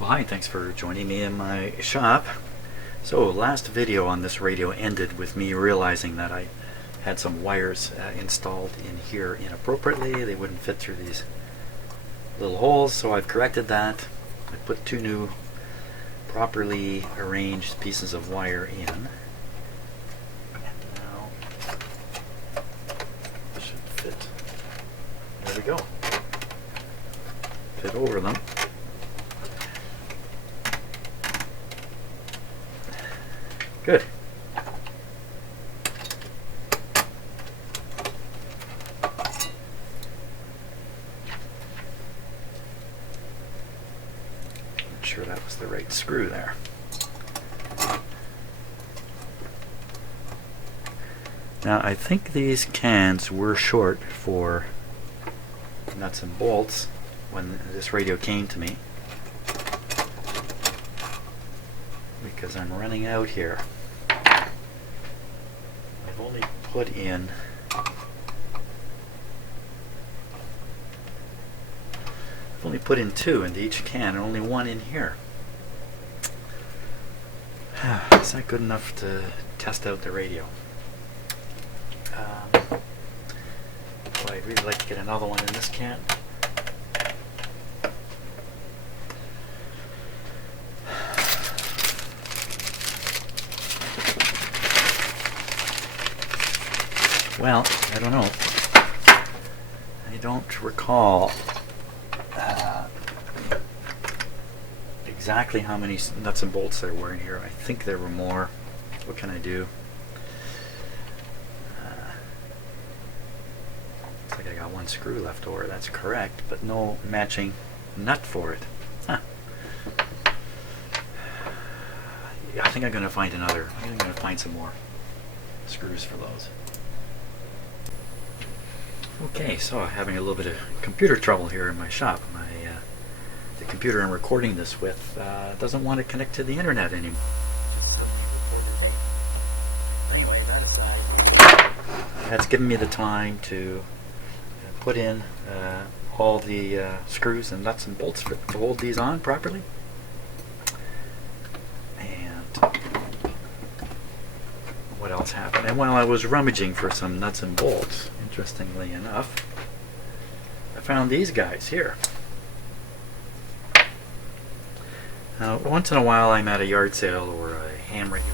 Well, hi, thanks for joining me in my shop. So, last video on this radio ended with me realizing that I had some wires installed in here inappropriately. They wouldn't fit through these little holes, so I've corrected that. I put two new properly arranged pieces of wire in. And now this should fit. There we go. Fit over them. Good. Not sure that was the right screw there. Now I think these cans were short for nuts and bolts when this radio came to me, because I'm running out here. I've only put in two into each can and only one in here. Is that good enough to test out the radio? Boy, I'd really like to get another one in this can. Well, I don't know. I don't recall exactly how many nuts and bolts there were in here. I think there were more. What can I do? Looks like I got one screw left over. That's correct, but no matching nut for it. Huh. I think I'm going to find another. I think I'm going to find some more screws for those. Okay, so having a little bit of computer trouble here in my shop. The computer I'm recording this with doesn't want to connect to the internet anymore. Anyway, that's given me the time to put in all the screws and nuts and bolts to hold these on properly. And what else happened? And while I was rummaging for some nuts and bolts, interestingly enough, I found these guys here. Now, once in a while I'm at a yard sale or a ham radio.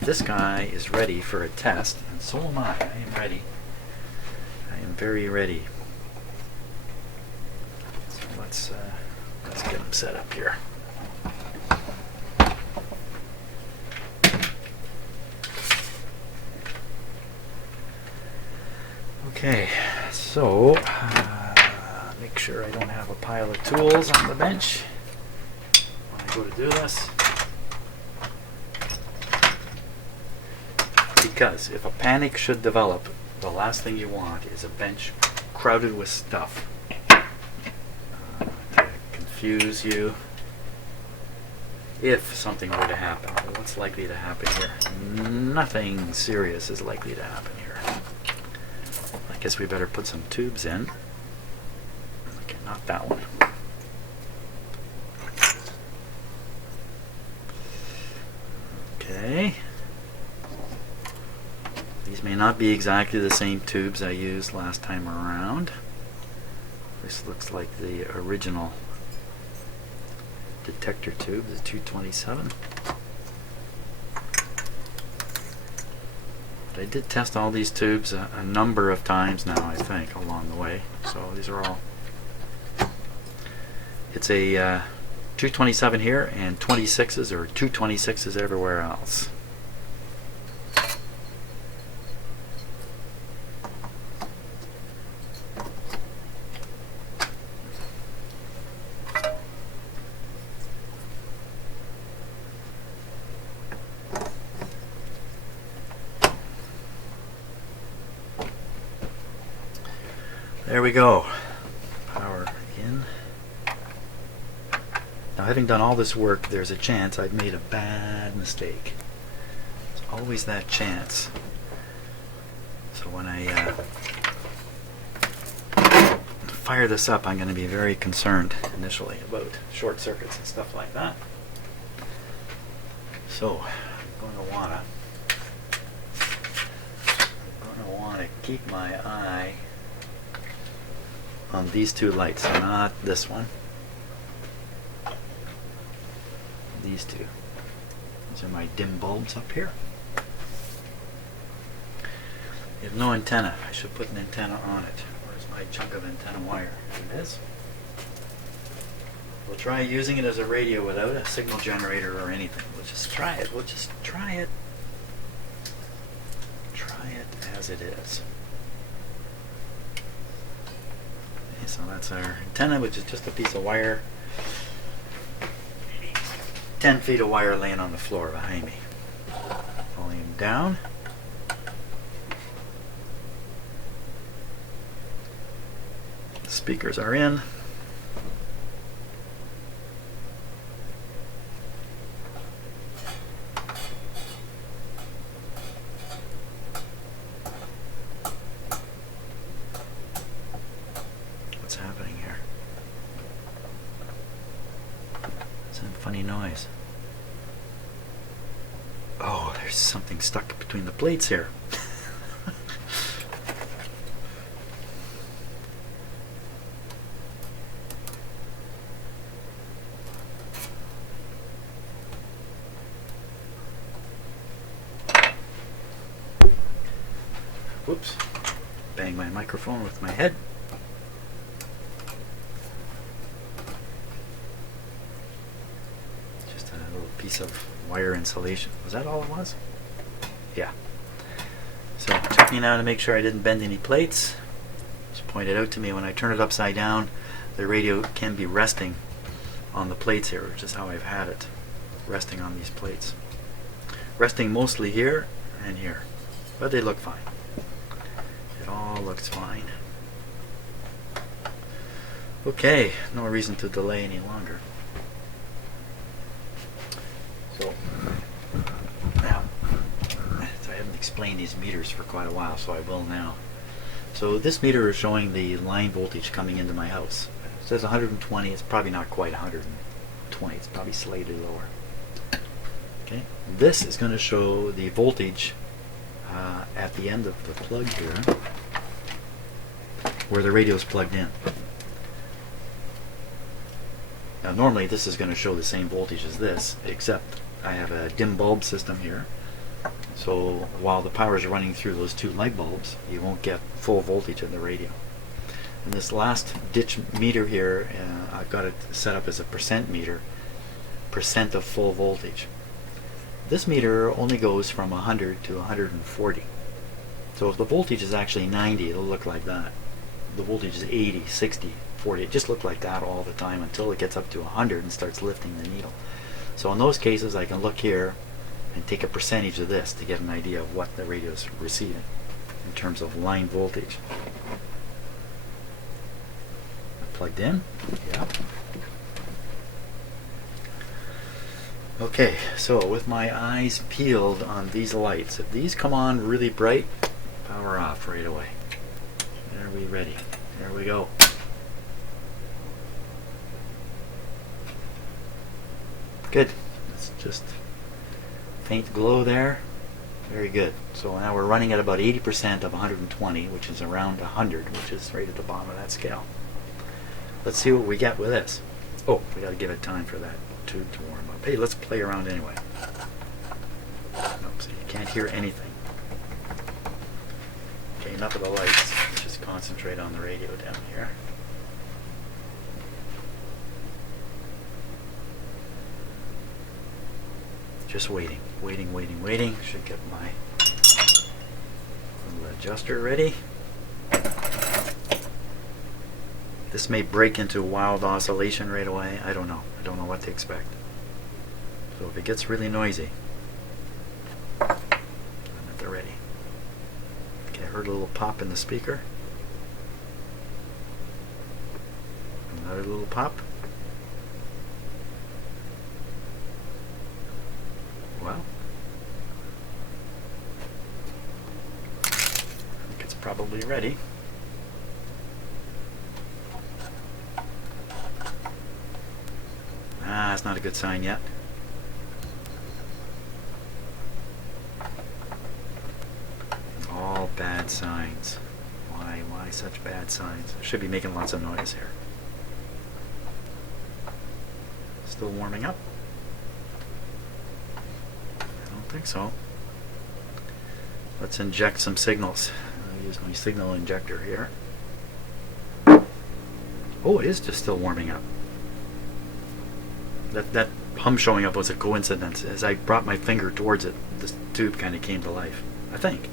This guy is ready for a test, and so am I. I am ready. I am very ready. So let's get him set up here. Okay, so make sure I don't have a pile of tools on the bench when I go to do this. Because if a panic should develop, the last thing you want is a bench crowded with stuff to confuse you if something were to happen. But what's likely to happen here? Nothing serious is likely to happen here. I guess we better put some tubes in. Okay, not that one. Okay. These may not be exactly the same tubes I used last time around. This looks like the original detector tube, the 227. But I did test all these tubes a number of times now, I think, along the way. So these are all... It's a 227 here and 26s or 226s everywhere else. There we go. Power in. Now, having done all this work, there's a chance I've made a bad mistake. There's always that chance. So when I fire this up, I'm going to be very concerned initially about short circuits and stuff like that. So I'm going to want to keep my eye on these two lights, not this one. These two. These are my dim bulbs up here. You have no antenna. I should put an antenna on it. Where's my chunk of antenna wire? There it is. We'll try using it as a radio without a signal generator or anything. We'll just try it. We'll just try it. Try it as it is. Okay, so that's our antenna, which is just a piece of wire. 10 feet of wire laying on the floor behind me. Volume down. The speakers are in. What's happening here? Some funny noise. Oh, there's something stuck between the plates here. Whoops. Bang my microphone with my head. Just a little piece of wire insulation. Was that all it was? Yeah. So checking now to make sure I didn't bend any plates. It's pointed out to me when I turn it upside down, the radio can be resting on the plates here, which is how I've had it, resting on these plates. Resting mostly here and here, but they look fine. It all looks fine. Okay, no reason to delay any longer. So, now, I haven't explained these meters for quite a while, so I will now. So this meter is showing the line voltage coming into my house. It says 120, it's probably not quite 120, it's probably slightly lower. Okay, this is going to show the voltage at the end of the plug here, where the radio is plugged in. Now normally this is going to show the same voltage as this, except I have a dim bulb system here, so while the power is running through those two light bulbs, you won't get full voltage in the radio. And this last ditch meter here, I've got it set up as a percent meter, percent of full voltage. This meter only goes from 100 to 140. So if the voltage is actually 90, it'll look like that. The voltage is 80, 60, 40. It just looks like that all the time until it gets up to 100 and starts lifting the needle. So in those cases, I can look here and take a percentage of this to get an idea of what the radio is receiving in terms of line voltage. Plugged in? Yeah. Okay, so with my eyes peeled on these lights, if these come on really bright, power off right away. Are we ready? There we go. Good. It's just faint glow there. Very good. So now we're running at about 80% of 120, which is around 100, which is right at the bottom of that scale. let's see what we get with this. Oh, we got to give it time for that tube to warm up. Hey, let's play around anyway. Nope, so you can't hear anything. Okay, enough of the lights. Let's just concentrate on the radio down here. Just waiting. Should get my little adjuster ready. This may break into wild oscillation right away. I don't know. I don't know what to expect. So if it gets really noisy, I'm at the ready. Okay, I heard a little pop in the speaker. Another little pop. Well, I think it's probably ready. That's not a good sign yet. All bad signs. Why such bad signs? I should be making lots of noise here. Still warming up? I don't think so. Let's inject some signals. I'll use my signal injector here. Oh, it is just still warming up. That hum showing up was a coincidence. As I brought my finger towards it, this tube kind of came to life, I think.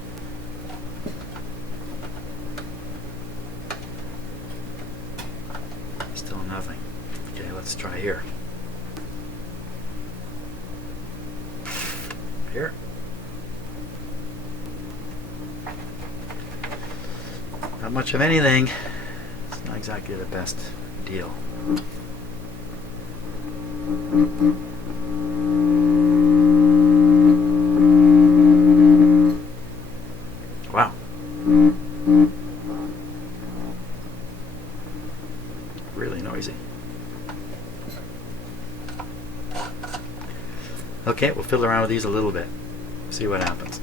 Still nothing. Okay, let's try here. Here. Not much of anything. It's not exactly the best deal. Wow. Really noisy. Okay, we'll fiddle around with these a little bit. See what happens.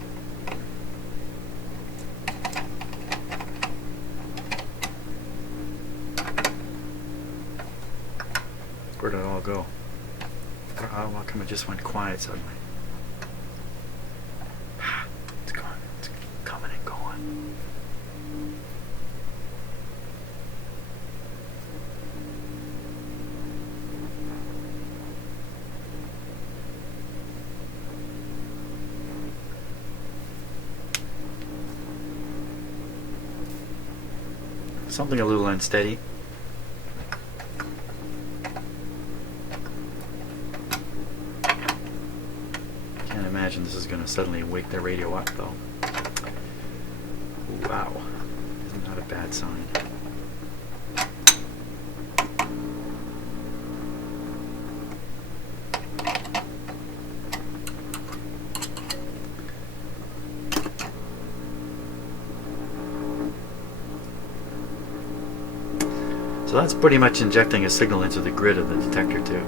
Where did it all go? How come it just went quiet suddenly? It's gone. It's coming and going. Something a little unsteady. Imagine this is going to suddenly wake the radio up, though. Wow, isn't that a bad sign? So that's pretty much injecting a signal into the grid of the detector tube.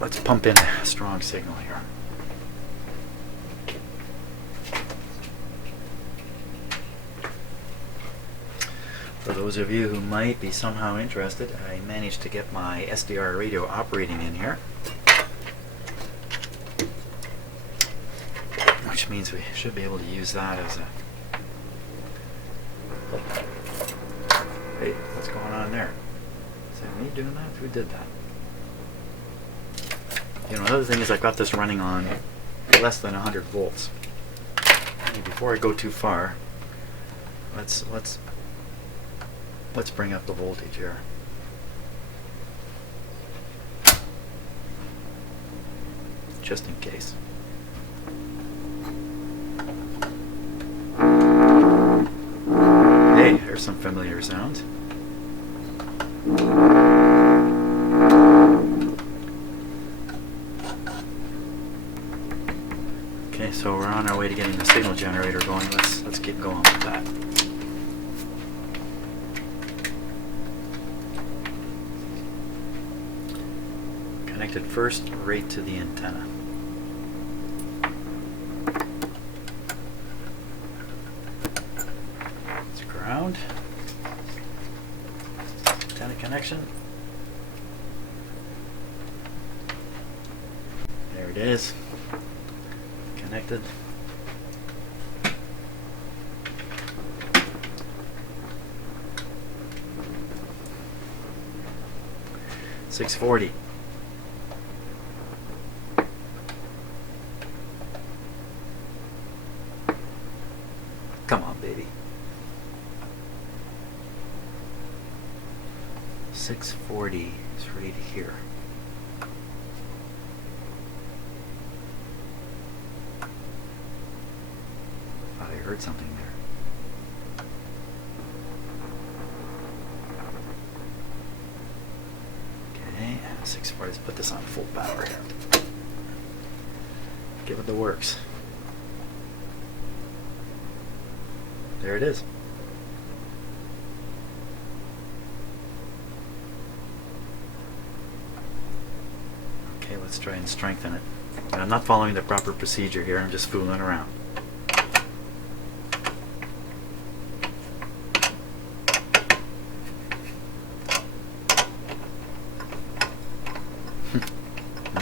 Let's pump in a strong signal here. For those of you who might be somehow interested, I managed to get my SDR radio operating in here, which means we should be able to use that as a... Hey, what's going on there? Is that me doing that? Who did that? You know, another thing is I've got this running on less than 100 volts. And before I go too far, let's bring up the voltage here. Just in case. Hey, there's some familiar sounds. Okay, so we're on our way to getting the signal generator going. Let's keep going with that. connected first right to the antenna. It's ground. Antenna connection. There it is. Connected. $640. Come on, baby. 640 is right here. Thought I heard something there. Okay, 640. Let's put this on full power here. Give it the works. There it is. Okay, let's try and strengthen it. And I'm not following the proper procedure here, I'm just fooling around.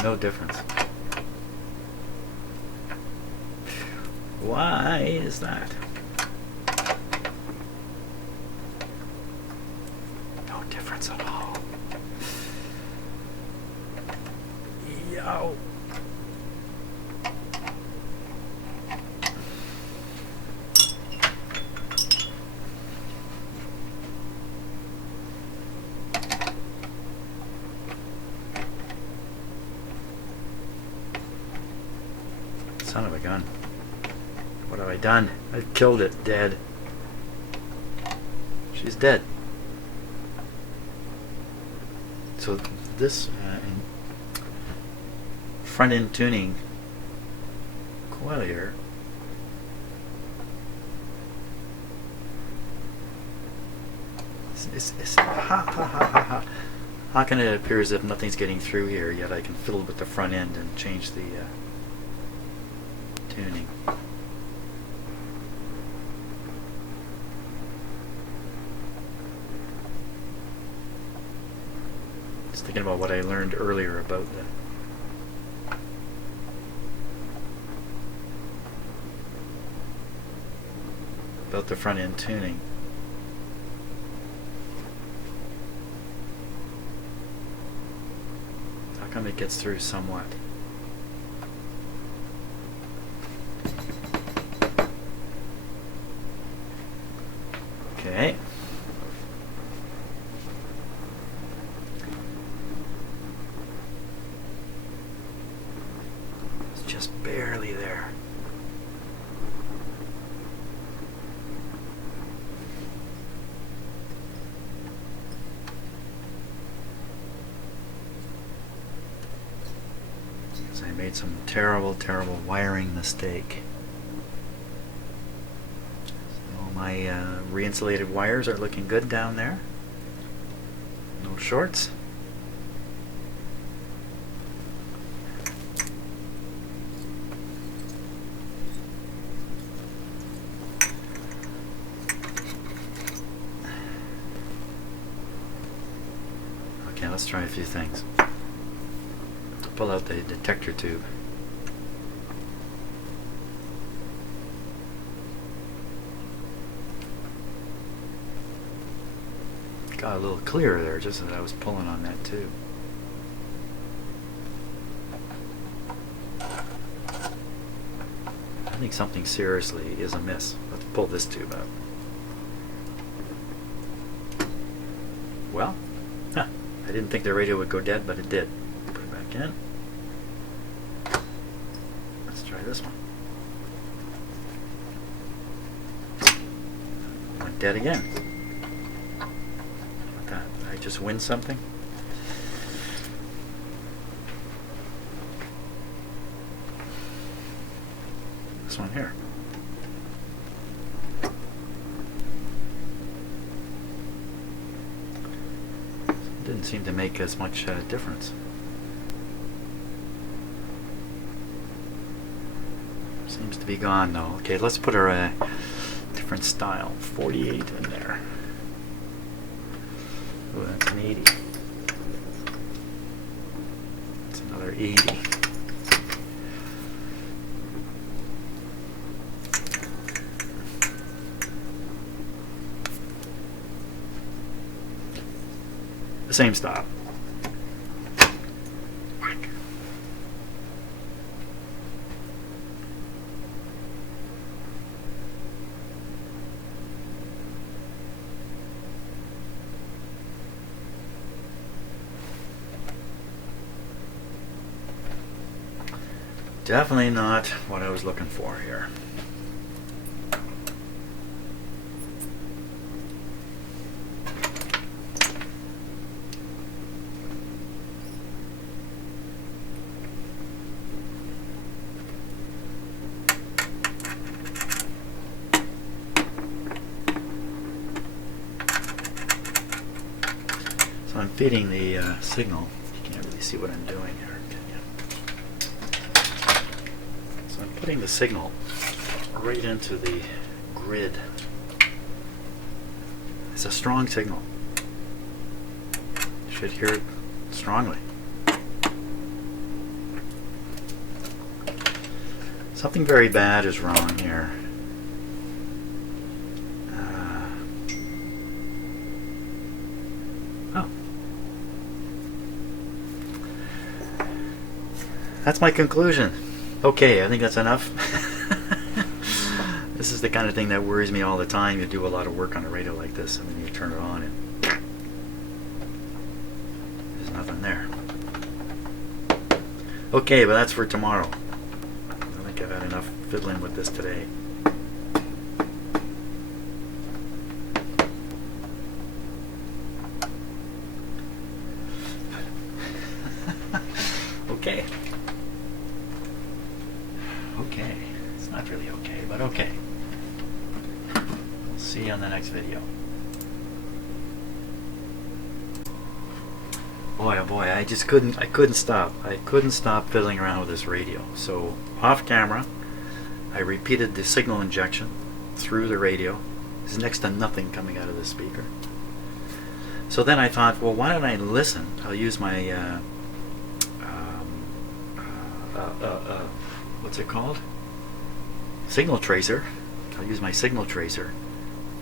No difference. Why is that? No difference at all. Yo. Son of a gun. What have I done? I've killed it. Dead. She's dead. So this front end tuning coil here how can it appear as if nothing's getting through here, yet I can fiddle with the front end and change the tuning. Just thinking about what I learned earlier about the front end tuning. How come it gets through somewhat? Okay. It's just barely there. So I made some terrible wiring mistake. My re-insulated wires are looking good down there. No shorts. Okay, let's try a few things. Pull out the detector tube. Got a little clearer there just as I was pulling on that tube. I think something seriously is amiss. Let's pull this tube out. Well, I didn't think the radio would go dead, but it did. Put it back in. Let's try this one. Went dead again. I just win something? This one here. Didn't seem to make as much difference. Seems to be gone though. Okay, let's put our different style 48 in there. Oh, that's an 80. That's another 80. The same stop. Definitely not what I was looking for here. So I'm feeding the signal. You can't really see what I'm doing here. So I'm putting the signal right into the grid. It's a strong signal. You should hear it strongly. Something very bad is wrong here. That's my conclusion. Okay, I think that's enough. This is the kind of thing that worries me all the time. You do a lot of work on a radio like this, and then you turn it on, and there's nothing there. Okay, but that's for tomorrow. I think I've had enough fiddling with this today. Okay. Okay. It's not really okay, but okay. We'll see you on the next video. Boy, oh boy, I couldn't stop. I couldn't stop fiddling around with this radio. So, off camera, I repeated the signal injection through the radio. There's next to nothing coming out of the speaker. So then I thought, well, why don't I listen? I'll use my what's it called? Signal tracer. I'll use my signal tracer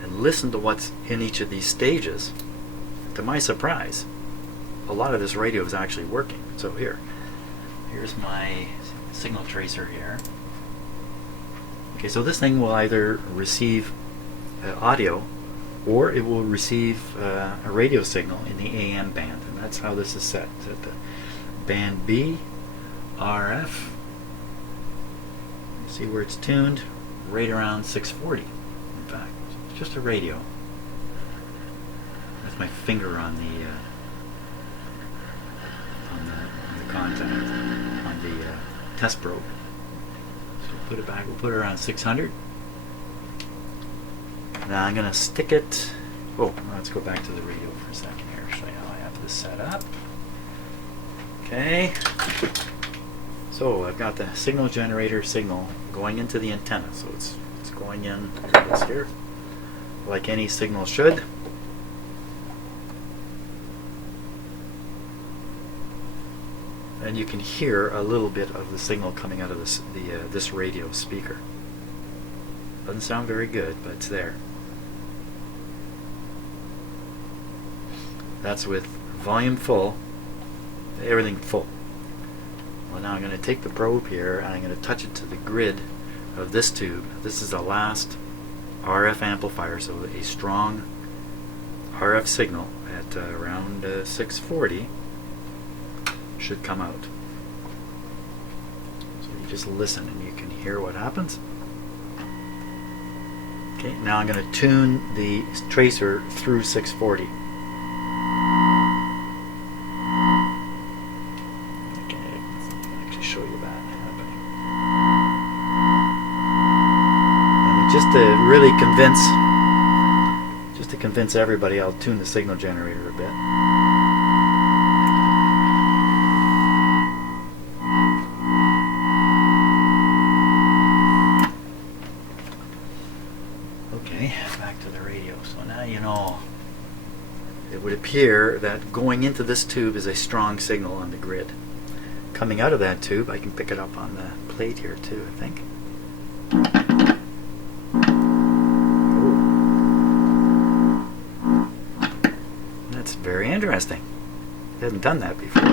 and listen to what's in each of these stages. To my surprise, a lot of this radio is actually working. So here's my signal tracer here. Okay, so this thing will either receive audio, or it will receive a radio signal in the AM band, and that's how this is set. At the band B, RF. See where it's tuned? Right around 640. In fact, it's just a radio. That's my finger on the contact on the test probe. So we'll put it back. We'll put it around 600. Now I'm going to stick it. Oh, let's go back to the radio for a second here. Show you how I have this set up. Okay. So I've got the signal generator signal going into the antenna. So it's going in here, like any signal should. And you can hear a little bit of the signal coming out of this radio speaker. Doesn't sound very good, but it's there. That's with volume full, everything full. Well, now I'm going to take the probe here and I'm going to touch it to the grid of this tube. This is the last RF amplifier, so a strong RF signal at around 640 should come out. So you just listen and you can hear what happens. Okay, now I'm going to tune the tracer through 640. Show you that happening. And just to really convince everybody, I'll tune the signal generator a bit. here that going into this tube is a strong signal on the grid. Coming out of that tube, I can pick it up on the plate here too, I think. Ooh. That's very interesting. I hadn't done that before.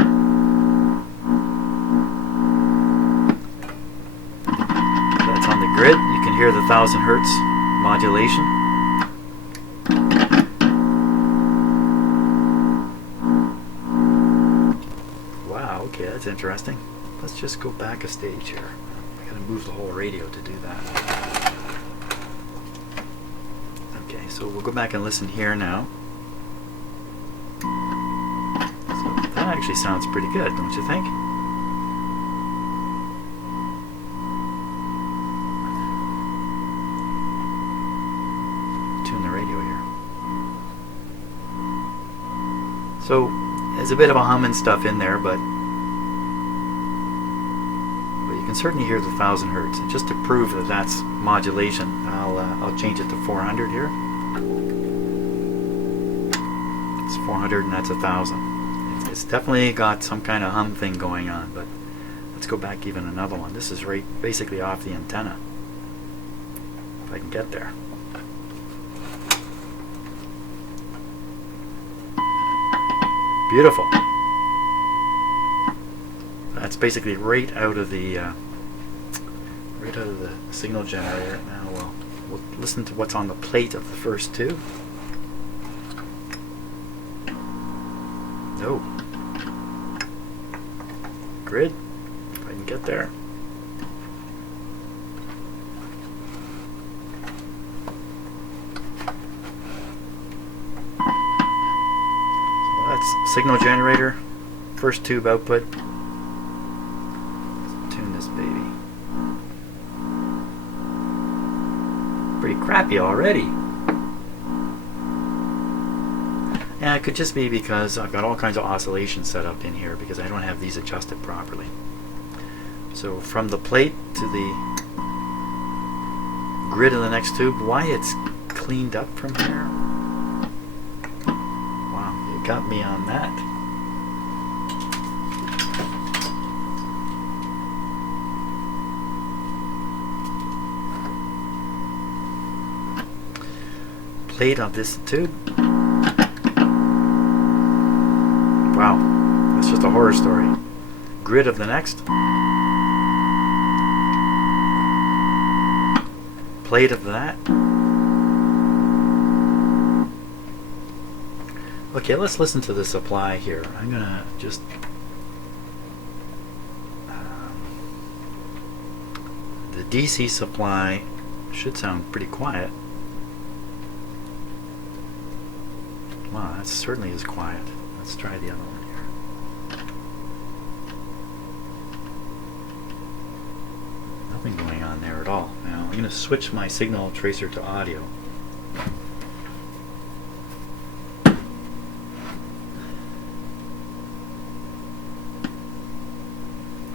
That's on the grid. You can hear the 1000 hertz modulation. Okay, that's interesting. Let's just go back a stage here. I gotta move the whole radio to do that. Okay, so we'll go back and listen here now. So that actually sounds pretty good, don't you think? Tune the radio here. So there's a bit of a hum and stuff in there, but you can certainly hear the 1000 hertz. And just to prove that that's modulation, I'll change it to 400 here. It's 400 and that's 1000. It's definitely got some kind of hum thing going on, but let's go back even another one. This is right basically off the antenna, if I can get there. Beautiful. That's basically right out of the signal generator. Now we'll listen to what's on the plate of the first tube. No. Grid, if I can get there. So that's signal generator, first tube output. Baby. Pretty crappy already. Yeah, it could just be because I've got all kinds of oscillations set up in here because I don't have these adjusted properly. So from the plate to the grid of the next tube, why it's cleaned up from here? Wow, you got me on that. Plate of this tube. Wow, that's just a horror story. Grid of the next. Plate of that. Okay, let's listen to the supply here. I'm gonna just the DC supply should sound pretty quiet. Wow, that certainly is quiet. Let's try the other one here. Nothing going on there at all. Now I'm going to switch my signal tracer to audio.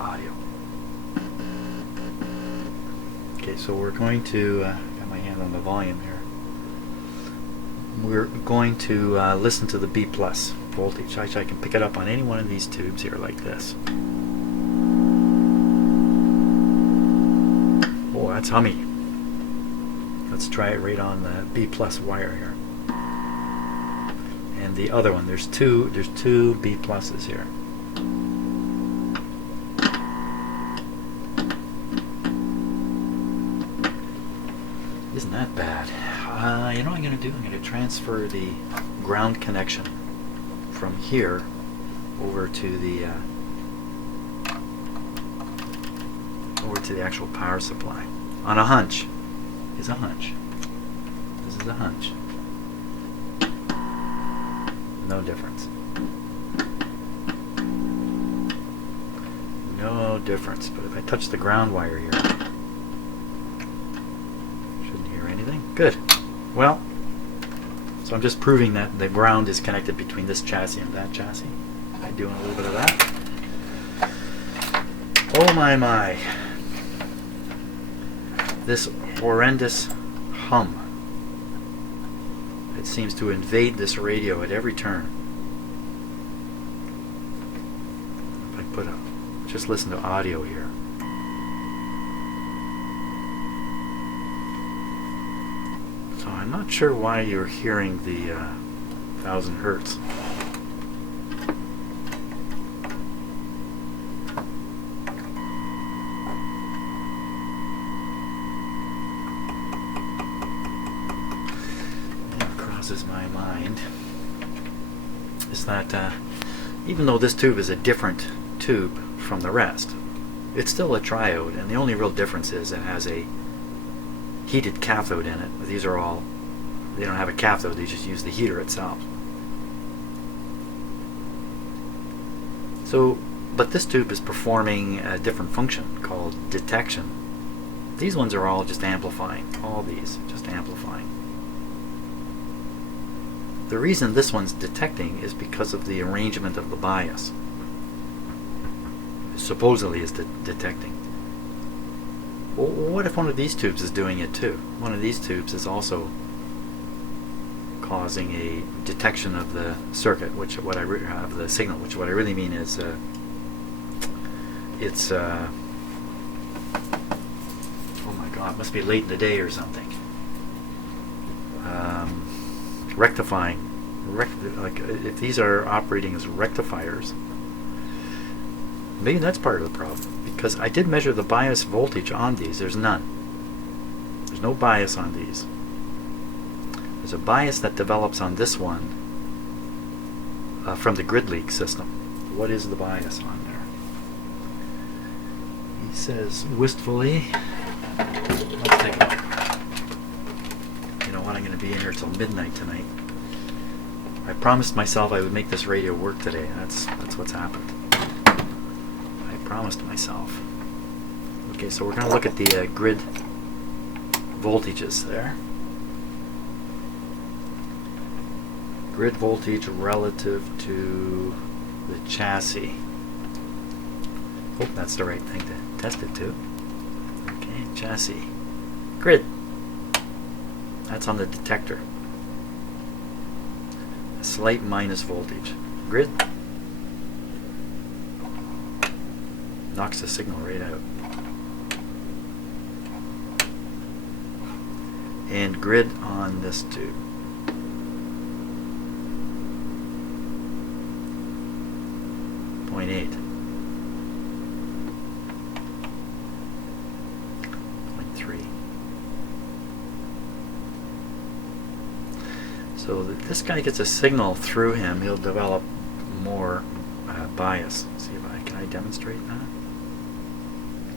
Audio. Okay, so we're going to got my hand on the volume here. We're going to listen to the B+ voltage. I can pick it up on any one of these tubes here like this. Oh, that's hummy. Let's try it right on the B+ wire here. And the other one, there's two B+ here. Isn't that bad? You know what I'm going to do? I'm going to transfer the ground connection from here over to the actual power supply. On a hunch. Is a hunch. This is a hunch. No difference. No difference. But if I touch the ground wire here, shouldn't hear anything. Good. Well, so I'm just proving that the ground is connected between this chassis and that chassis. I'm doing a little bit of that. Oh my. This horrendous hum. It seems to invade this radio at every turn. just listen to audio here. So I'm not sure why you're hearing the 1000 hertz. What crosses my mind is that even though this tube is a different tube from the rest, it's still a triode, and the only real difference is it has a heated cathode in it. These are all, they don't have a cathode, they just use the heater itself. So, but this tube is performing a different function called detection. These ones are all just amplifying, all these just amplifying. The reason this one's detecting is because of the arrangement of the bias. Supposedly is detecting. Well, what if one of these tubes is doing it too? One of these tubes is also causing a detection of the circuit, which what I have the signal, which what I really mean is it's oh my God, it must be late in the day or something. Rectifying, like if these are operating as rectifiers, maybe that's part of the problem, because I did measure the bias voltage on these. There's none. There's no bias on these. There's a bias that develops on this one from the grid leak system. What is the bias on there? He says wistfully, let's take a look. You know what, I'm going to be in here till midnight tonight. I promised myself I would make this radio work today. That's what's happened. I promised myself. Okay, so we're going to look at the grid voltages there. Grid voltage relative to the chassis. Hope that's the right thing to test it to. Okay, chassis. Grid. That's on the detector. A slight minus voltage. Grid. Knocks the signal right out. And grid on this tube. .8. 0.3. So that this guy gets a signal through him, he'll develop more bias. Let's see if can I demonstrate that?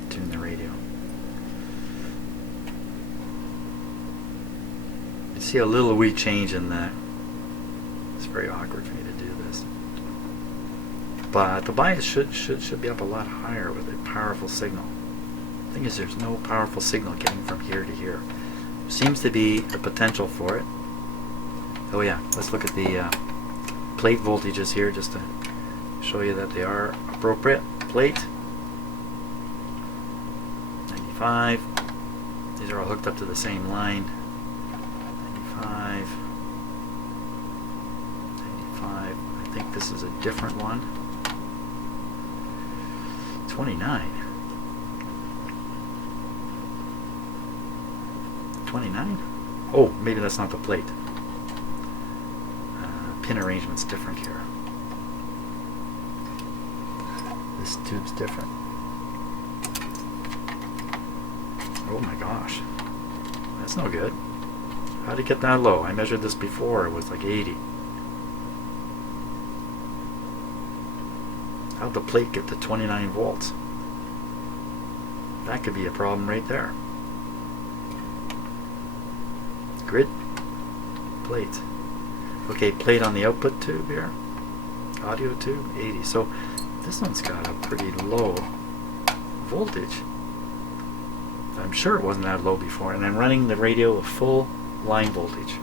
Tune the radio. You see a little wee change in that. It's very awkward for me to do this. But the bias should be up a lot higher with a powerful signal. The thing is, there's no powerful signal getting from here to here. Seems to be a potential for it. Oh yeah, let's look at the plate voltages here just to show you that they are appropriate. Plate 95. These are all hooked up to the same line. 95. 95. I think this is a different one. 29. 29? Oh, maybe that's not the plate. Pin arrangement's different here. This tube's different. Oh my gosh. That's no good. How'd it get that low? I measured this before, it was like 80. How'd the plate get to 29 volts? That could be a problem right there. Grid, plate. Okay, plate on the output tube here. Audio tube, 80. So this one's got a pretty low voltage. I'm sure it wasn't that low before, and I'm running the radio at full line voltage.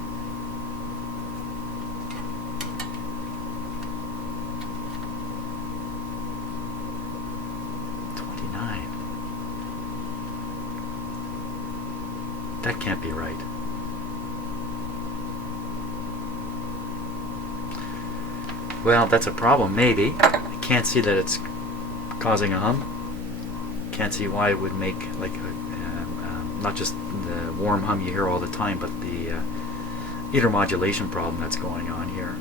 That can't be right. Well, that's a problem, maybe. I can't see that it's causing a hum. Can't see why it would make like not just the warm hum you hear all the time, but the intermodulation problem that's going on here.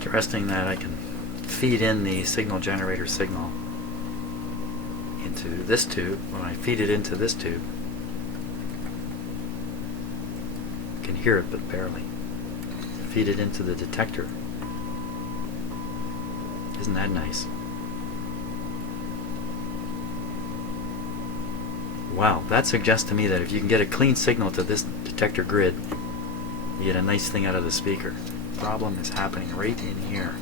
Interesting that I can feed in the signal generator signal into this tube. When I feed it into this tube, you can hear it but barely. Feed it into the detector. Isn't that nice? Wow, that suggests to me that if you can get a clean signal to this detector grid, you get a nice thing out of the speaker. Problem is happening right in here.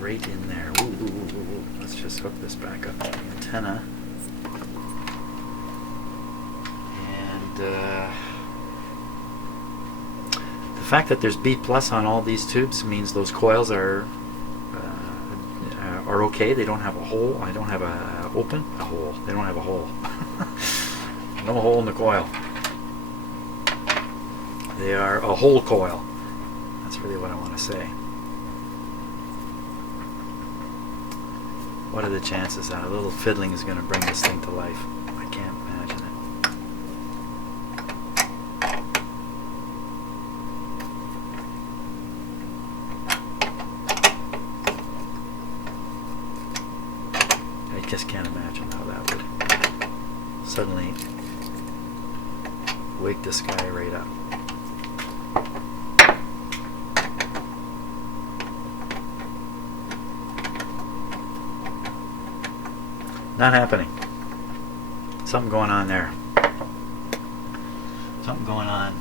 Right in there. Ooh, ooh, ooh, ooh. Let's just hook this back up to the antenna. And the fact that there's B+ on all these tubes means those coils are okay. They don't have a hole. I don't have a hole. They don't have a hole. No hole in the coil. They are a whole coil. That's really what I want to say. What are the chances that a little fiddling is going to bring this thing to life? I can't imagine it. I just can't imagine how that would suddenly wake this guy right up. Not happening. Something going on there. Something going on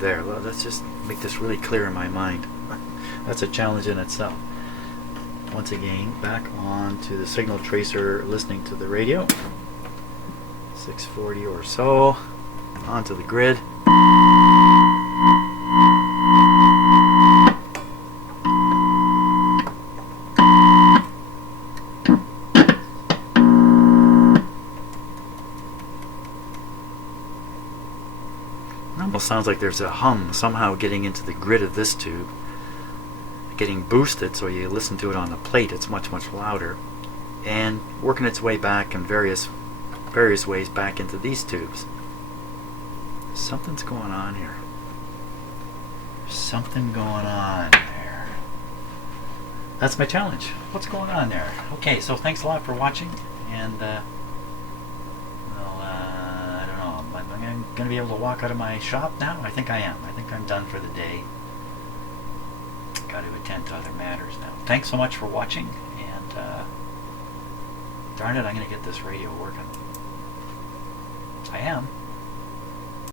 there. Let's just make this really clear in my mind. That's a challenge in itself. Once again, back on to the signal tracer, listening to the radio. 640 or so. Onto the grid. Almost sounds like there's a hum somehow getting into the grid of this tube, getting boosted, so you listen to it on the plate, it's much louder, and working its way back in various ways back into these tubes. Something's going on here. There's something going on there. That's my challenge. What's going on there? Okay, so thanks a lot for watching, and I'm going to be able to walk out of my shop now? I think I am. I think I'm done for the day. Got to attend to other matters now. Thanks so much for watching, and darn it, I'm going to get this radio working. I am.